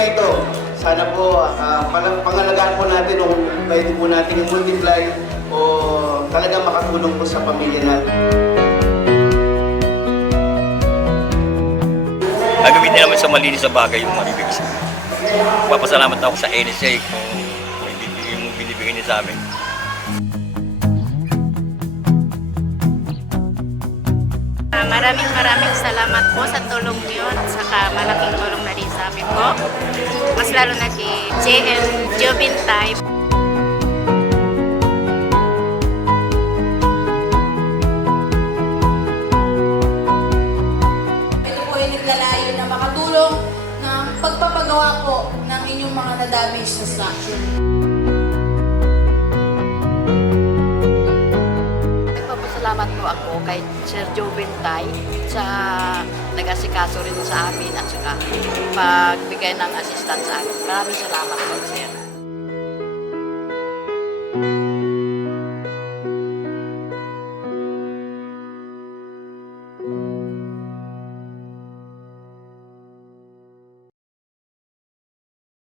na ito, sana po pang- pangalagaan po natin o pwede po natin i-multiply o talagang makatulong po sa pamilya natin. Gagawin naman sa malinis na bagay yung maribig sa Papasalamat ako sa NSA kung may bibigay yung binibigay niya sa amin. Maraming maraming salamat po sa tulong niyo at saka malaking tulong na rin sa amin po. Mas lalo na kay JM Jobin Type. Ito po ay naglalayo na makatulong ng pagpapagawa po ng inyong mga na-damage na structure. nagpapasalamat po ako kay Sir Joe Bentay sa nagasikaso rin sa amin at saka pagbigay ng assistance sa amin. Maraming salamat po, Sir.